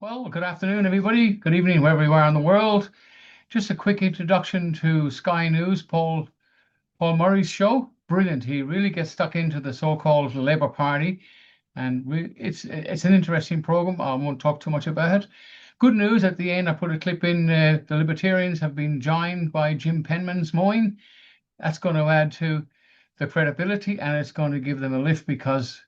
Well, good afternoon, everybody. Good evening, wherever you are in the world. Just a quick introduction to Sky News, Paul Murray's show. Brilliant. He really gets stuck into the so-called Labour Party, and it's an interesting program. I won't talk too much about it. Good news at the end. I put a clip in. The Libertarians have been joined by Jim Penman's mowing. That's going to add to the credibility, and it's going to give them a lift because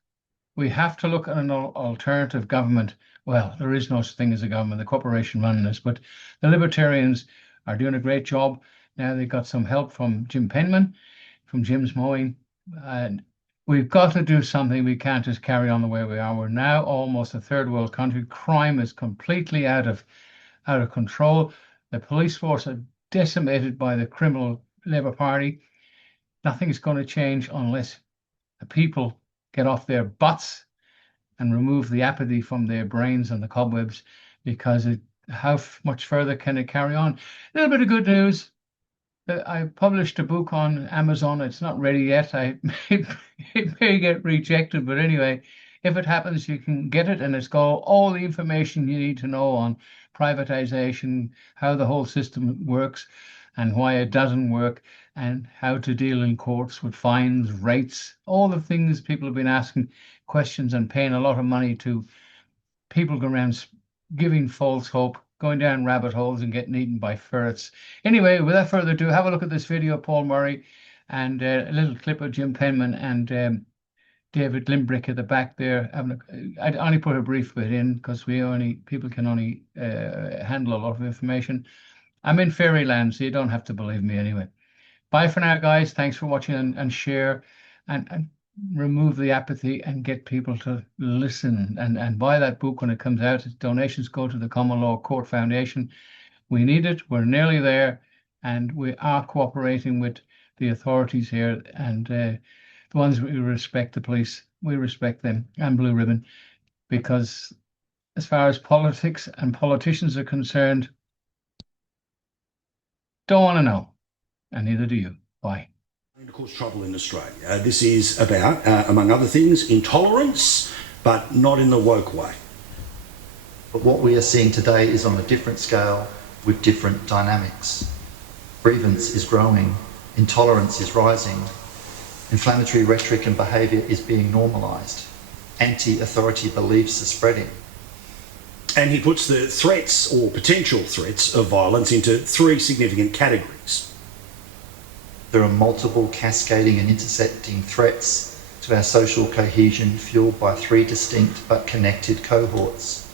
we have to look at an alternative government. Well, there is no such thing as a government, the corporation running this, but the Libertarians are doing a great job. Now they've got some help from Jim Penman, from Jim's mowing, and we've got to do something. We can't just carry on the way we are. We're now almost a third world country. Crime is completely out of control. The police force are decimated by the criminal Labour Party. Nothing is going to change unless the people get off their butts and remove the apathy from their brains and the cobwebs, because how much further can it carry on? A little bit of good news. I published a book on Amazon. It's not ready yet. It may get rejected, but anyway, if it happens, you can get it, and it's got all the information you need to know on privatization, how the whole system works, and why it doesn't work, and how to deal in courts with fines, rates, all the things people have been asking questions and paying a lot of money to people going around giving false hope, going down rabbit holes and getting eaten by ferrets. Anyway, without further ado, have a look at this video, Paul Murray, and a little clip of Jim Penman and David Limbrick at the back there. I only put a brief bit in because people can only handle a lot of information. I'm in fairyland, so you don't have to believe me anyway. Bye for now, guys. Thanks for watching and share and remove the apathy and get people to listen and buy that book when it comes out. Donations go to the Common Law Court Foundation. We need it. We're nearly there, and we are cooperating with the authorities here, and the ones we respect, the police, we respect them, and Blue Ribbon, because as far as politics and politicians are concerned, don't want to know, and neither do you. Bye. To cause trouble in Australia. This is about, among other things, intolerance, but not in the woke way. But what we are seeing today is on a different scale with different dynamics. Grievance is growing, intolerance is rising, inflammatory rhetoric and behaviour is being normalised, anti-authority beliefs are spreading. And he puts the threats or potential threats of violence into three significant categories. There are multiple cascading and intersecting threats to our social cohesion fueled by three distinct but connected cohorts: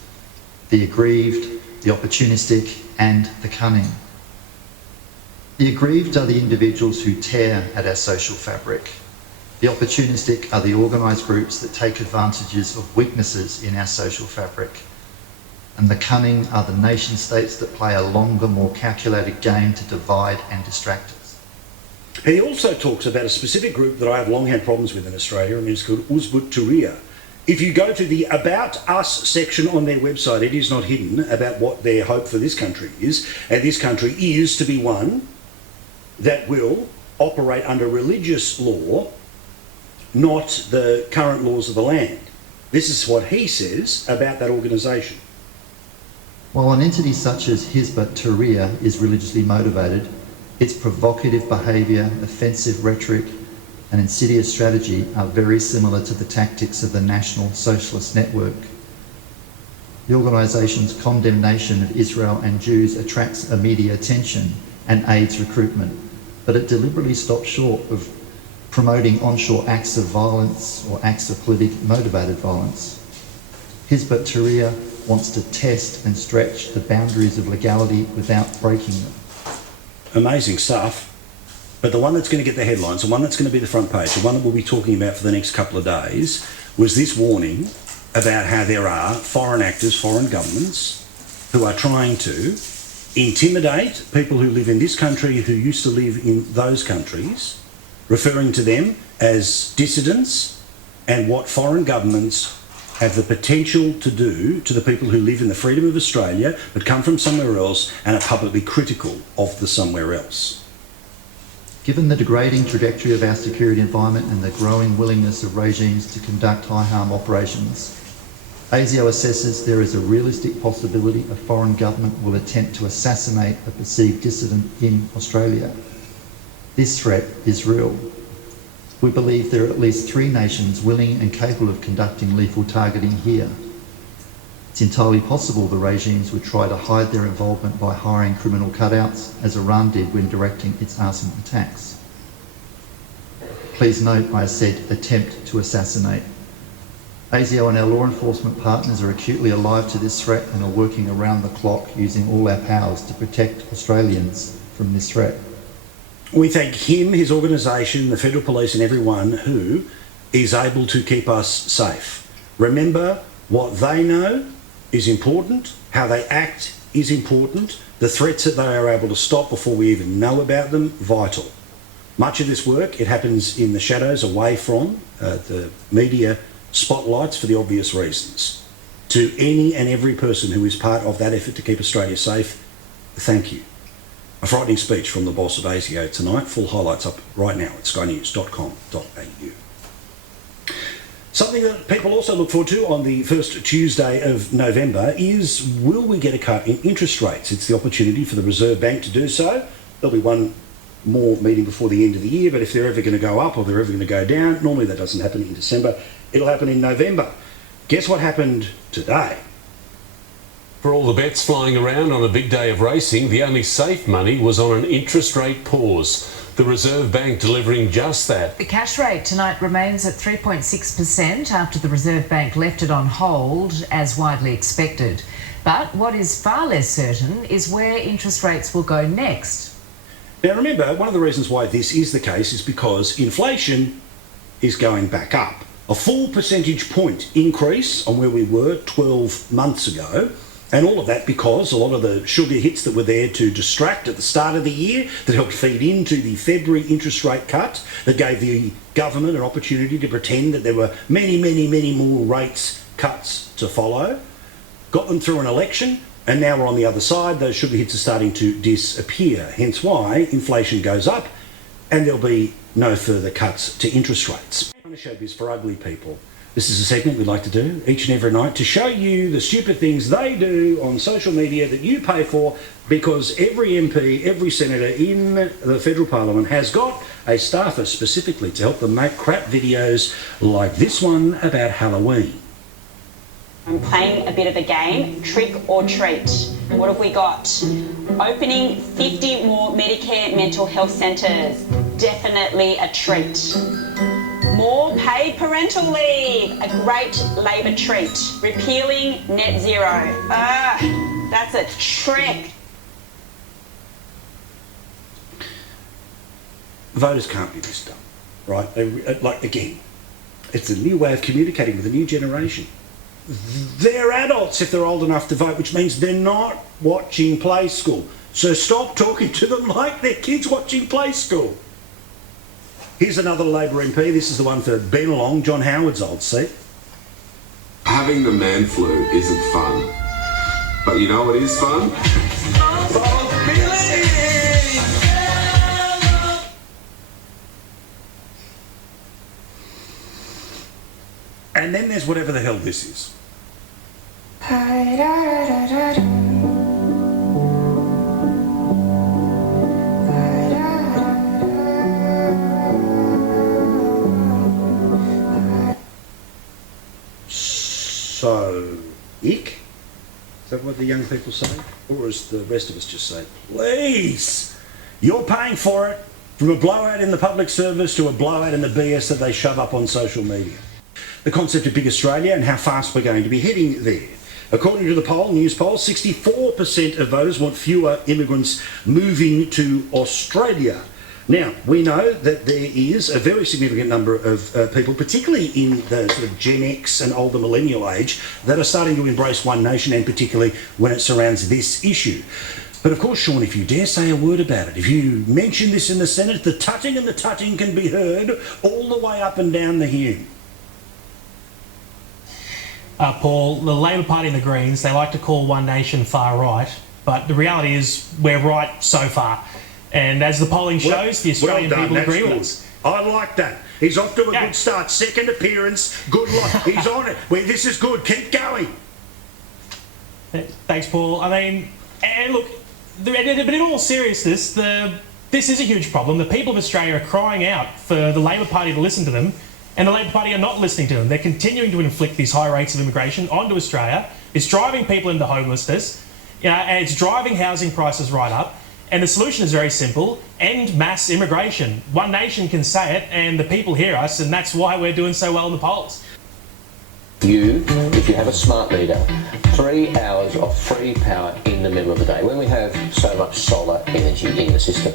the aggrieved, the opportunistic and the cunning. The aggrieved are the individuals who tear at our social fabric. The opportunistic are the organised groups that take advantages of weaknesses in our social fabric. And the cunning are the nation states that play a longer, more calculated game to divide and distract us. He also talks about a specific group that I have long had problems with in Australia, and it's called Uzbut Turia. If you go to the About Us section on their website, it is not hidden about what their hope for this country is, and this country is to be one that will operate under religious law, not the current laws of the land. This is what he says about that organisation. While an entity such as Hizbut Tahrir is religiously motivated, its provocative behaviour, offensive rhetoric and insidious strategy are very similar to the tactics of the National Socialist Network. The organisation's condemnation of Israel and Jews attracts immediate attention and aids recruitment, but it deliberately stops short of promoting onshore acts of violence or acts of politically motivated violence. Hizbut Tahrir wants to test and stretch the boundaries of legality without breaking them. Amazing stuff. But the one that's going to get the headlines, the one that's going to be the front page, the one that we'll be talking about for the next couple of days, was this warning about how there are foreign actors, foreign governments, who are trying to intimidate people who live in this country who used to live in those countries, referring to them as dissidents, and what foreign governments have the potential to do to the people who live in the freedom of Australia but come from somewhere else and are publicly critical of the somewhere else. Given the degrading trajectory of our security environment and the growing willingness of regimes to conduct high harm operations, ASIO assesses there is a realistic possibility a foreign government will attempt to assassinate a perceived dissident in Australia. This threat is real. We believe there are at least 3 nations willing and capable of conducting lethal targeting here. It's entirely possible the regimes would try to hide their involvement by hiring criminal cutouts, as Iran did when directing its arson attacks. Please note I said attempt to assassinate. ASIO and our law enforcement partners are acutely alive to this threat and are working around the clock using all our powers to protect Australians from this threat. We thank him, his organisation, the Federal Police and everyone who is able to keep us safe. Remember, what they know is important, how they act is important, the threats that they are able to stop before we even know about them, vital. Much of this work, it happens in the shadows away from the media spotlights for the obvious reasons. To any and every person who is part of that effort to keep Australia safe, thank you. A frightening speech from the boss of ASIO tonight. Full highlights up right now at skynews.com.au. Something that people also look forward to on the first Tuesday of November is, will we get a cut in interest rates? It's the opportunity for the Reserve Bank to do so. There'll be one more meeting before the end of the year, but if they're ever going to go up or they're ever going to go down, normally that doesn't happen in December, it'll happen in November. Guess what happened today? For all the bets flying around on a big day of racing, the only safe money was on an interest rate pause. The Reserve Bank delivering just that. The cash rate tonight remains at 3.6% after the Reserve Bank left it on hold, as widely expected. But what is far less certain is where interest rates will go next. Now remember, one of the reasons why this is the case is because inflation is going back up. A full percentage point increase on where we were 12 months ago. And all of that because a lot of the sugar hits that were there to distract at the start of the year, that helped feed into the February interest rate cut, that gave the government an opportunity to pretend that there were many, many, many more rates cuts to follow, got them through an election, and now we're on the other side. Those sugar hits are starting to disappear, hence why inflation goes up and there'll be no further cuts to interest rates. Showbiz for ugly people. This is a segment we like to do each and every night to show you the stupid things they do on social media that you pay for, because every MP, every senator in the federal parliament has got a staffer specifically to help them make crap videos like this one about Halloween. I'm playing a bit of a game, trick or treat. What have we got? Opening 50 more Medicare mental health centres. Definitely a treat. More paid parental leave, a great Labor treat. Repealing net zero. That's a trick. Voters can't be this dumb, right? Like, again, it's a new way of communicating with a new generation. They're adults if they're old enough to vote, which means they're not watching Play School. So stop talking to them like they're kids watching Play School. Here's another Labor MP. This is the one for Bennelong, John Howard's old seat. Having the man flu isn't fun. But you know what is fun? And then there's whatever the hell this is. So, ick? Is that what the young people say? Or as the rest of us just say, please, you're paying for it, from a blowout in the public service to a blowout in the BS that they shove up on social media. The concept of Big Australia and how fast we're going to be heading there. According to the news poll, 64% of voters want fewer immigrants moving to Australia. Now, we know that there is a very significant number of people, particularly in the sort of Gen X and older millennial age, that are starting to embrace One Nation, and particularly when it surrounds this issue. But of course, Sean, if you dare say a word about it, if you mention this in the Senate, the tutting and the tutting can be heard all the way up and down the Hume. Paul, the Labor Party and the Greens, they like to call One Nation far right, but the reality is we're right so far. And as the polling shows, the Australian people agree with us. I like that. He's off to a good start. Second appearance, good luck. He's on it. Well, this is good. Keep going. Thanks, Paul. I mean, and look, but in all seriousness, this is a huge problem. The people of Australia are crying out for the Labor Party to listen to them, and the Labor Party are not listening to them. They're continuing to inflict these high rates of immigration onto Australia. It's driving people into homelessness, and it's driving housing prices right up. And the solution is very simple: end mass immigration. One Nation can say it, and the people hear us, and that's why we're doing so well in the polls. If you have a smart meter, 3 hours of free power in the middle of the day, when we have so much solar energy in the system.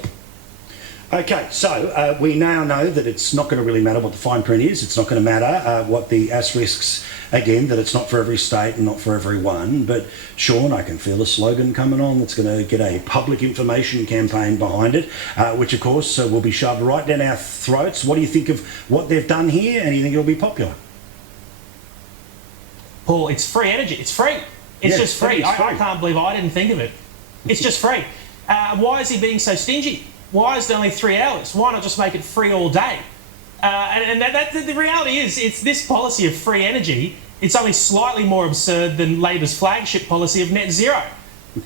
Okay, so we now know that it's not going to really matter what the fine print is. It's not going to matter what the asterisks, again, that it's not for every state and not for everyone. But Sean, I can feel a slogan coming on that's going to get a public information campaign behind it, which of course will be shoved right down our throats. What do you think of what they've done here, and do you think it'll be popular? Paul, it's free energy. It's free. It's just free. I can't believe I didn't think of it. It's just free. Why is he being so stingy? Why is it only 3 hours? Why not just make it free all day? And the reality is, it's this policy of free energy. It's only slightly more absurd than Labor's flagship policy of net zero.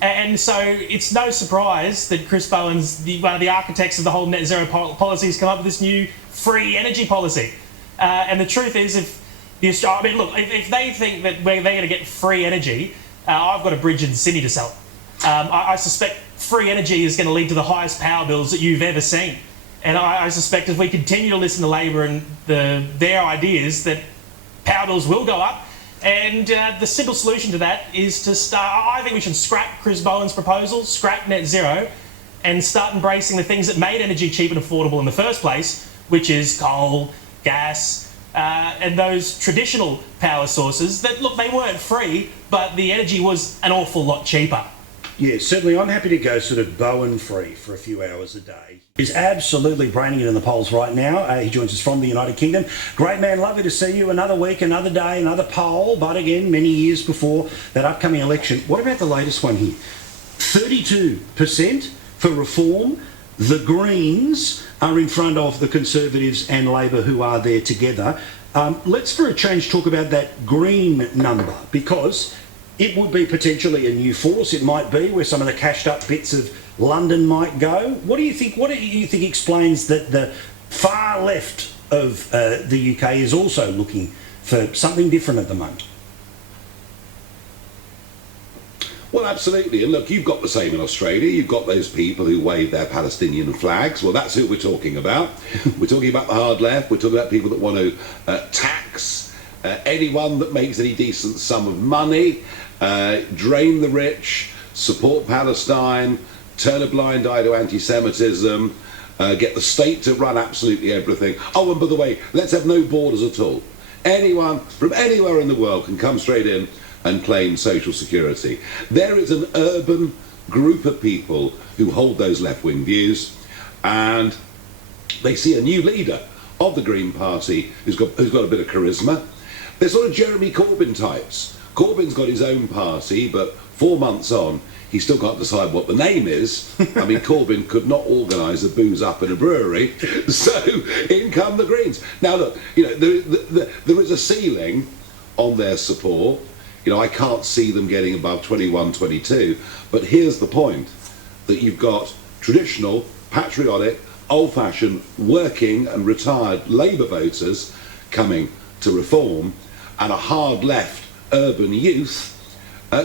And so it's no surprise that Chris Bowen's one of the architects of the whole net zero policy has come up with this new free energy policy. And the truth is, if they think that they're going to get free energy, I've got a bridge in Sydney to sell. I suspect free energy is going to lead to the highest power bills that you've ever seen. And I suspect if we continue to listen to Labor and their ideas, that power bills will go up. And the simple solution to that is to start. I think we should scrap Chris Bowen's proposal, scrap net zero, and start embracing the things that made energy cheap and affordable in the first place, which is coal, gas, and those traditional power sources that, look, they weren't free, but the energy was an awful lot cheaper. Yeah, certainly. I'm happy to go sort of Bowen free for a few hours a day. He's absolutely braining it in the polls right now. He joins us from the United Kingdom. Great man, lovely to see you. Another week, another day, another poll, but again, many years before that upcoming election. What about the latest one here? 32% for reform. The Greens are in front of the Conservatives and Labor, who are there together. Let's, for a change, talk about that Green number, because it would be potentially a new force. It might be where some of the cashed up bits of London might go. What do you think? What do you think explains that the far left of the UK is also looking for something different at the moment? Well, absolutely. And look, you've got the same in Australia. You've got those people who wave their Palestinian flags. Well, that's who we're talking about. We're talking about the hard left. We're talking about people that want to tax anyone that makes any decent sum of money, drain the rich, support Palestine, turn a blind eye to anti-Semitism, get the state to run absolutely everything. Oh, and by the way, let's have no borders at all. Anyone from anywhere in the world can come straight in and claim social security. There is an urban group of people who hold those left-wing views, and they see a new leader of the Green Party who's got a bit of charisma. They're sort of Jeremy Corbyn types. Corbyn's got his own party, but 4 months on, he still can't decide what the name is. I mean, Corbyn could not organise a booze up in a brewery, so in come the Greens. Now look, there is a ceiling on their support. I can't see them getting above 21, 22, but here's the point, that you've got traditional, patriotic, old-fashioned, working and retired Labour voters coming to reform, and a hard left urban youth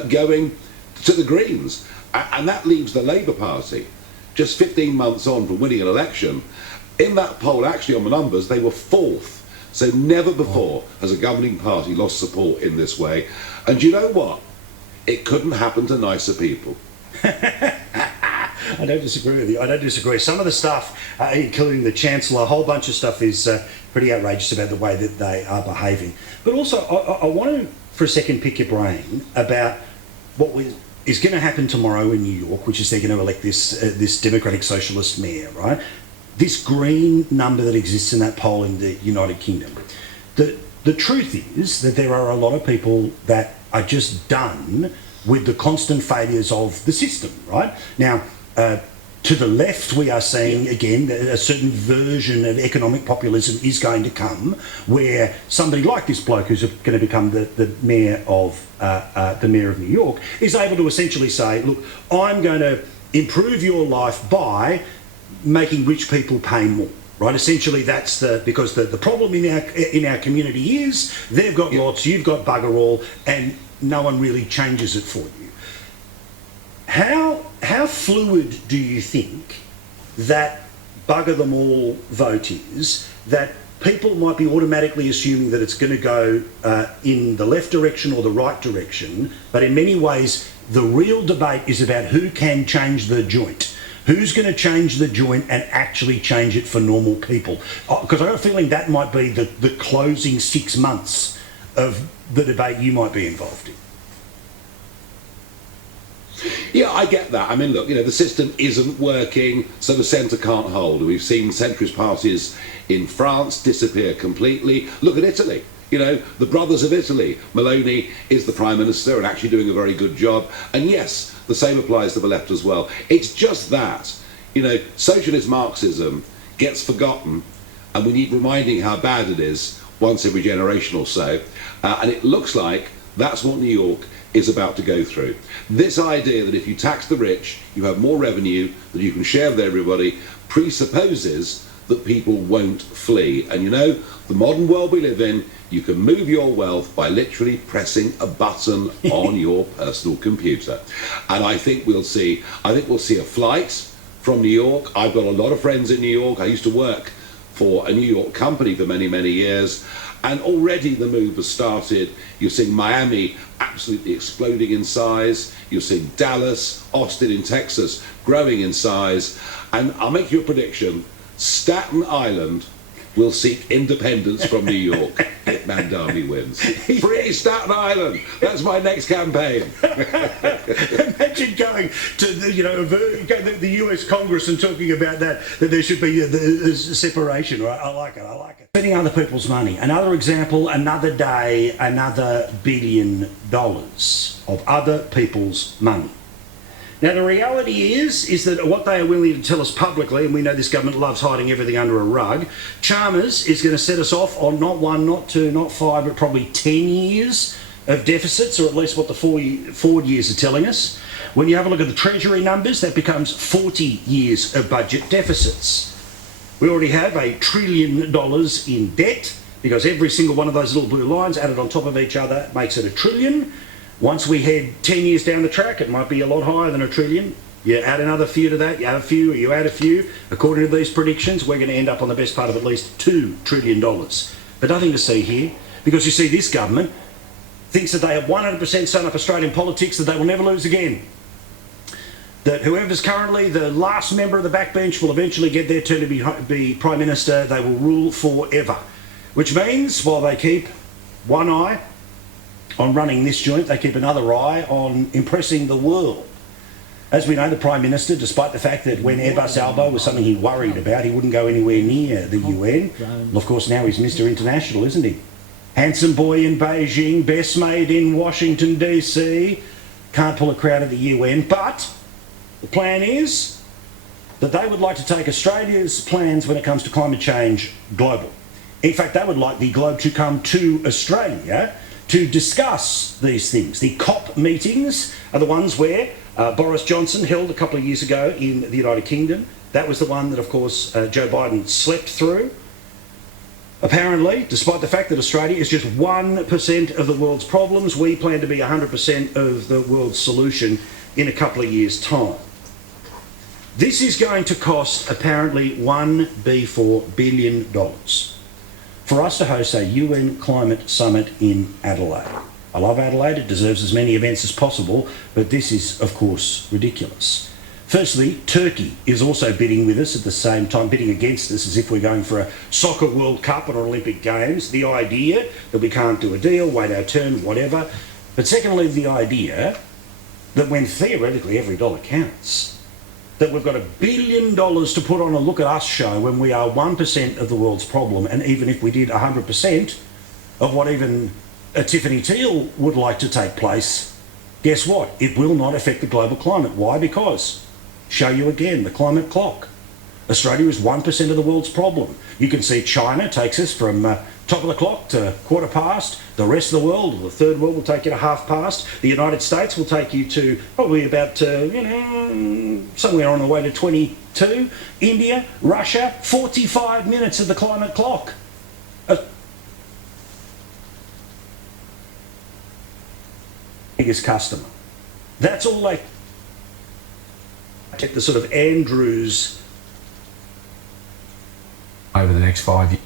going to the Greens. And that leaves the Labour Party, just 15 months on from winning an election. In that poll, actually on the numbers, they were 4th. So never before has a governing party lost support in this way. And you know what? It couldn't happen to nicer people. I don't disagree with you. I don't disagree. Some of the stuff, including the Chancellor, a whole bunch of stuff is pretty outrageous about the way that they are behaving. But also, I want to, for a second, pick your brain about what is going to happen tomorrow in New York, which is they're going to elect this Democratic Socialist mayor, right? This Green number that exists in that poll in the United Kingdom. The truth is that there are a lot of people that are just done with the constant failures of the system, right? Now, To the left, we are seeing, again, a certain version of economic populism is going to come, where somebody like this bloke who's going to become the mayor of New York is able to essentially say, look, I'm going to improve your life by making rich people pay more. Right, essentially because the problem in our community is they've got lots, you've got bugger all, and no one really changes it for you. How fluid do you think that bugger them all vote is, that people might be automatically assuming that it's going to go in the left direction or the right direction, but in many ways the real debate is about who can change the joint? Who's going to change the joint and actually change it for normal people? Because I've got a feeling that might be the closing 6 months of the debate you might be involved in. Yeah, I get that. I mean, look, the system isn't working, so the centre can't hold. We've seen centrist parties in France disappear completely. Look at Italy. The brothers of Italy. Meloni is the Prime Minister and actually doing a very good job. And yes, the same applies to the left as well. It's just that, socialist Marxism gets forgotten, and we need reminding how bad it is once every generation or so. And it looks like that's what New York is about to go through. This idea that if you tax the rich, you have more revenue that you can share with everybody, presupposes that people won't flee. And the modern world we live in, you can move your wealth by literally pressing a button on your personal computer. And I think we'll see a flight from New York. I've got a lot of friends in New York. I used to work for a New York company for many, many years. And already the move has started. You're seeing Miami absolutely exploding in size. You're seeing Dallas, Austin in Texas growing in size. And I'll make you a prediction. Staten Island will seek independence from New York if Mandami wins. Free Staten Island! That's my next campaign. Imagine going to the US Congress and talking about that there should be a separation. Right? I like it. Spending other people's money. Another example, another day, another $1 billion of other people's money. Now, the reality is that what they are willing to tell us publicly, and we know this government loves hiding everything under a rug, Chalmers is going to set us off on not 1, not 2, not 5, but probably 10 years of deficits, or at least what the forward years are telling us. When you have a look at the Treasury numbers, that becomes 40 years of budget deficits. We already have $1 trillion in debt, because every single one of those little blue lines added on top of each other makes it $1 trillion. Once we head 10 years down the track, it might be a lot higher than $1 trillion. You add another few to that, you add a few, you add a few. According to these predictions, we're going to end up on the best part of at least $2 trillion. But nothing to see here, because you see this government thinks that they have 100% sewn up Australian politics, that they will never lose again. That whoever's currently the last member of the backbench will eventually get their turn to be Prime Minister. They will rule forever. Which means, while they keep one eye on running this joint, they keep another eye on impressing the world. As we know, the Prime Minister, despite the fact that when Airbus Albo was something he worried about, he wouldn't go anywhere near the UN. Well, of course, now he's Mr. International, isn't he? Handsome boy in Beijing, best mate in Washington, DC. Can't pull a crowd at the UN, but the plan is that they would like to take Australia's plans when it comes to climate change global. In fact, they would like the globe to come to Australia to discuss these things. The COP meetings are the ones where Boris Johnson held a couple of years ago in the United Kingdom. That was the one that, of course, Joe Biden slept through. Apparently, despite the fact that Australia is just 1% of the world's problems, we plan to be 100% of the world's solution in a couple of years' time. This is going to cost apparently $1 billion for us to host a UN climate summit in Adelaide. I love Adelaide, it deserves as many events as possible, but this is, of course, ridiculous. Firstly, Turkey is also bidding with us at the same time, bidding against us as if we're going for a soccer World Cup or Olympic Games. The idea that we can't do a deal, wait our turn, whatever. But secondly, the idea that when theoretically every dollar counts, that we've got $1 billion to put on a look at us show when we are 1% of the world's problem, and even if we did 100% of what even Tiffany Teal would like to take place, guess what? It will not affect the global climate. Why? Because show you again the climate clock. Australia is 1% of the world's problem. You can see China takes us from top of the clock to quarter past. The rest of the world, the third world, will take you to half past. The United States will take you to probably about, somewhere on the way to 22. India, Russia, 45 minutes of the climate clock. Biggest customer. That's all they take, the sort of Andrews over the next 5 years.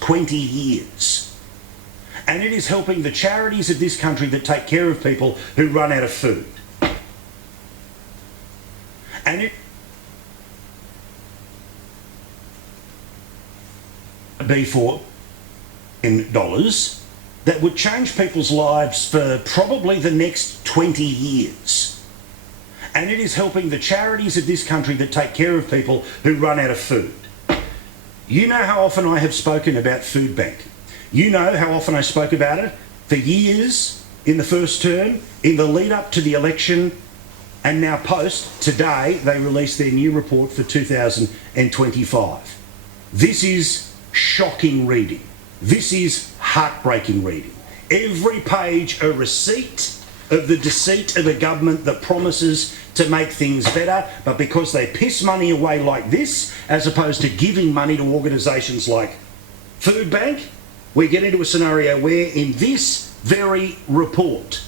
20 years. And it is helping the charities of this country that take care of people who run out of food. And it be for $10 that would change people's lives for probably the next 20 years. And it is helping the charities of this country that take care of people who run out of food. You know how often I have spoken about Food Bank. You know how often I spoke about it for years in the first term, in the lead up to the election, and now post, today, they released their new report for 2025. This is shocking reading. This is heartbreaking reading. Every page a receipt of the deceit of a government that promises to make things better, but because they piss money away like this, as opposed to giving money to organisations like Food Bank, we get into a scenario where in this very report,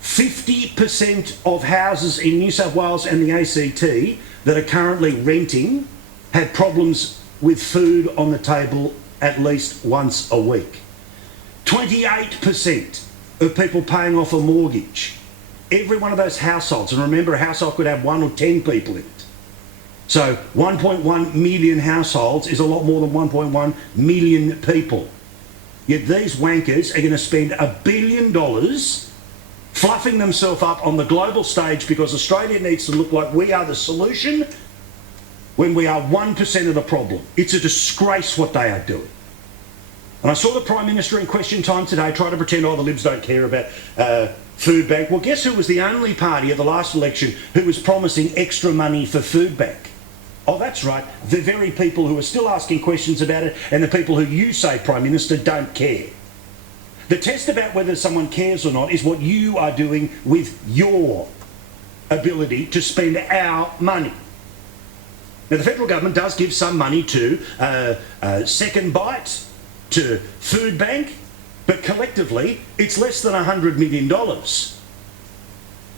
50% of houses in New South Wales and the ACT that are currently renting had problems with food on the table at least once a week. 28% of people paying off a mortgage. Every one of those households, and remember, a household could have 1 or 10 people in it. So 1.1 million households is a lot more than 1.1 million people. Yet these wankers are going to spend $1 billion fluffing themselves up on the global stage because Australia needs to look like we are the solution when we are 1% of the problem. It's a disgrace what they are doing. And I saw the Prime Minister in Question Time today try to pretend, the Libs don't care about Food Bank. Well, guess who was the only party at the last election who was promising extra money for Food Bank? Oh, that's right, the very people who are still asking questions about it and the people who you say, Prime Minister, don't care. The test about whether someone cares or not is what you are doing with your ability to spend our money. Now, the federal government does give some money to Second Bite, to Food Bank, but collectively it's less than $100 million.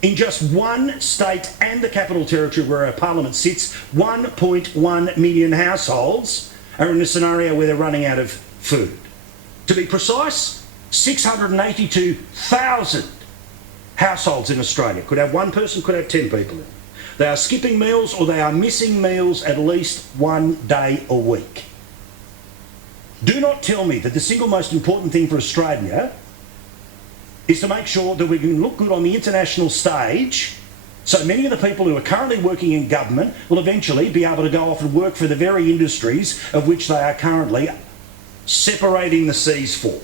In just one state and the Capital Territory where our parliament sits, 1.1 million households are in a scenario where they're running out of food. To be precise, 682,000 households in Australia. Could have one person, could have 10 people in it. They are skipping meals or they are missing meals at least one day a week. Do not tell me that the single most important thing for Australia is to make sure that we can look good on the international stage so many of the people who are currently working in government will eventually be able to go off and work for the very industries of which they are currently separating the seas for.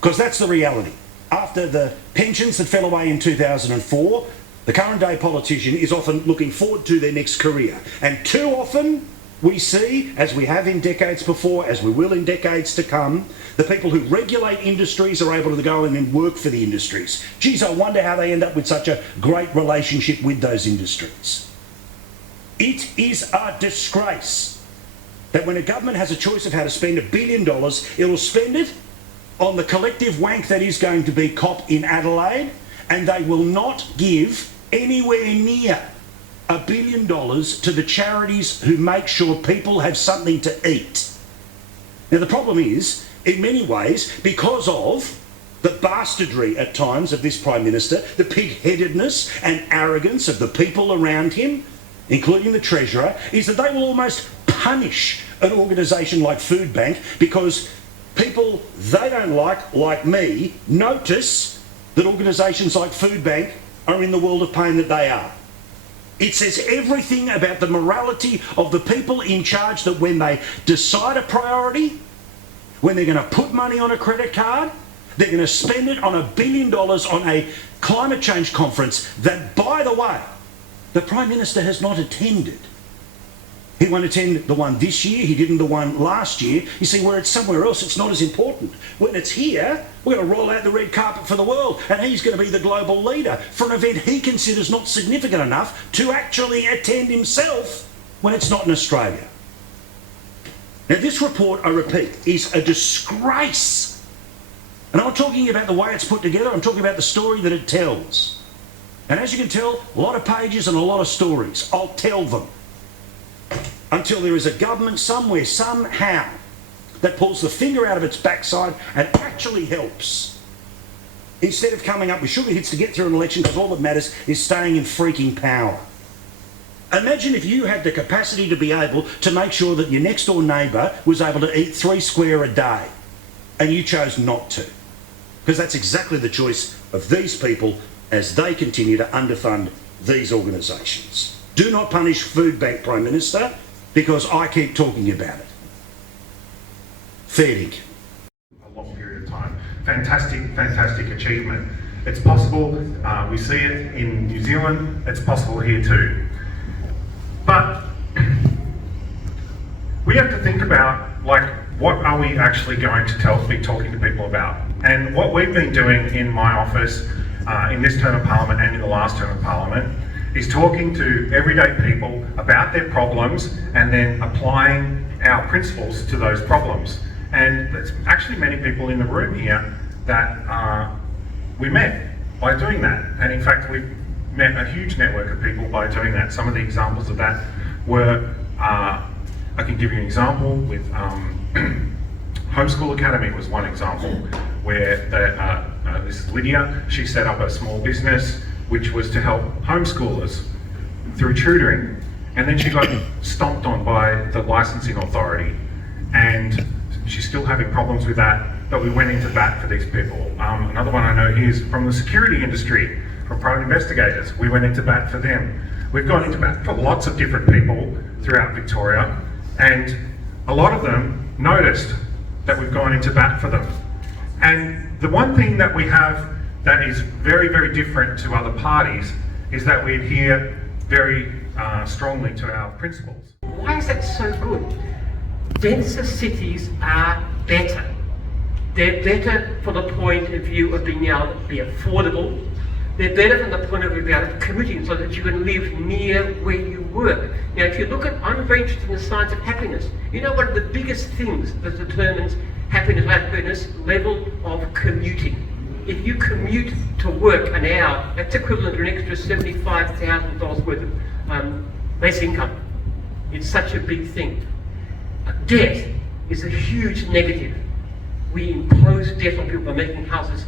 Because that's the reality. After the pensions that fell away in 2004, the current day politician is often looking forward to their next career. And too often we see, as we have in decades before, as we will in decades to come, the people who regulate industries are able to go in and work for the industries. Geez, I wonder how they end up with such a great relationship with those industries. It is a disgrace that when a government has a choice of how to spend $1 billion, it will spend it on the collective wank that is going to be COP in Adelaide, and they will not give anywhere near $1 billion to the charities who make sure people have something to eat. Now the problem is, in many ways, because of the bastardry at times of this Prime Minister, the pig-headedness and arrogance of the people around him, including the Treasurer, is that they will almost punish an organisation like Food Bank because people they don't like me, notice that organisations like Food Bank are in the world of pain that they are. It says everything about the morality of the people in charge that when they decide a priority, when they're going to put money on a credit card, they're going to spend it on $1 billion on a climate change conference that, by the way, The Prime Minister has not attended. He won't attend the one this year, he didn't the one last year. You see, where it's somewhere else, it's not as important. When it's here, we're going to roll out the red carpet for the world, and he's going to be the global leader for an event he considers not significant enough to actually attend himself when it's not in Australia. Now, this report, I repeat, is a disgrace. And I'm not talking about the way it's put together, I'm talking about the story that it tells. And as you can tell, a lot of pages and a lot of stories. I'll tell them. Until there is a government somewhere, somehow, that pulls the finger out of its backside and actually helps. Instead of coming up with sugar hits to get through an election because all that matters is staying in freaking power. Imagine if you had the capacity to be able to make sure that your next door neighbour was able to eat 3 square a day and you chose not to. Because that's exactly the choice of these people as they continue to underfund these organisations. Do not punish Food Bank, Prime Minister, because I keep talking about it. Fair dinkum. A long period of time. Fantastic achievement. It's possible, we see it in New Zealand, it's possible here too. But we have to think about, like, what are we actually going to be talking to people about? And what we've been doing in my office, in this term of Parliament and in the last term of Parliament, is talking to everyday people about their problems and then applying our principles to those problems. And there's actually many people in the room here that we met by doing that. And in fact, we've met a huge network of people by doing that. Some of the examples of that were, I can give you an example with Homeschool Academy was one example where this is Lydia, she set up a small business which was to help homeschoolers through tutoring. And then she got stomped on by the licensing authority. And she's still having problems with that, but we went into bat for these people. Another one I know here is from the security industry, from private investigators. We went into bat for them. We've gone into bat for lots of different people throughout Victoria, and a lot of them noticed that we've gone into bat for them. And the one thing that we have that is very different to other parties is that we adhere very strongly to our principles. Why is that so good? Denser cities are better. They're better from the point of view of being able to be affordable. They're better from the point of view of commuting so that you can live near where you work. Now, if you look at, I'm very interested in the science of happiness. You know, one of the biggest things that determines happiness, level of commuting. If you commute to work an hour, that's equivalent to an extra $75,000 worth of basic income. It's such a big thing. Debt is a huge negative. We impose debt on people by making houses